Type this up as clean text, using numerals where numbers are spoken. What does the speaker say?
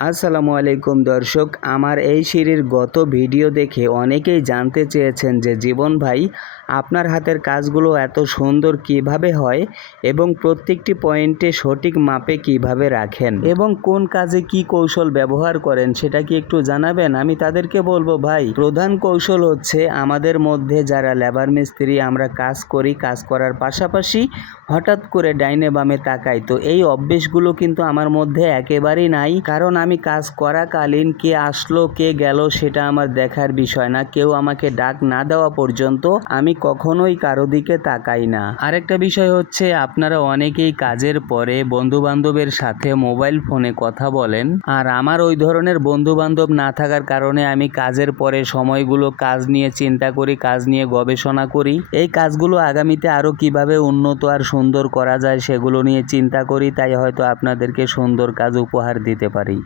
আসসালামু আলাইকুম দর্শক, আমার এই সিঁড়ির গত ভিডিও দেখে অনেকেই জানতে চেয়েছেন যে জীবন ভাই আপনার হাতের কাজগুলো এত সুন্দর কিভাবে হয় এবং প্রত্যেকটি পয়েন্টে সঠিক মাপে কিভাবে রাখেন এবং কোন কাজে কি কৌশল ব্যবহার করেন সেটা কি একটু জানাবেন। আমি তাদেরকে বলবো, ভাই প্রধান কৌশল হচ্ছে আমাদের মধ্যে যারা লেবার মিস্ত্রি আমরা কাজ করি, কাজ করার পাশাপাশি হঠাৎ করে ডাইনে বামে তাকাই, তো এই অভ্যেসগুলো কিন্তু আমার মধ্যে একেবারেই নাই। কারণ আমি কাজ করাকালীন কে আসলো কে গেল সেটা আমার দেখার বিষয় না। কেউ আমাকে ডাক না দেওয়া পর্যন্ত আমি কখনোই কারো দিকে তাকাই না। আরেকটা বিষয় হচ্ছে, আপনারা অনেকেই কাজের পরে বন্ধু বান্ধবের সাথে মোবাইল ফোনে কথা বলেন, আর আমার ওই ধরনের বন্ধু বান্ধব না থাকার কারণে আমি কাজের পরে সময়গুলো কাজ নিয়ে চিন্তা করি, কাজ নিয়ে গবেষণা করি। এই কাজগুলো আগামীতে আরও কিভাবে উন্নত আর সুন্দর করা যায় সেগুলো নিয়ে চিন্তা করি, তাই হয়তো আপনাদেরকে সুন্দর কাজ উপহার দিতে পারি।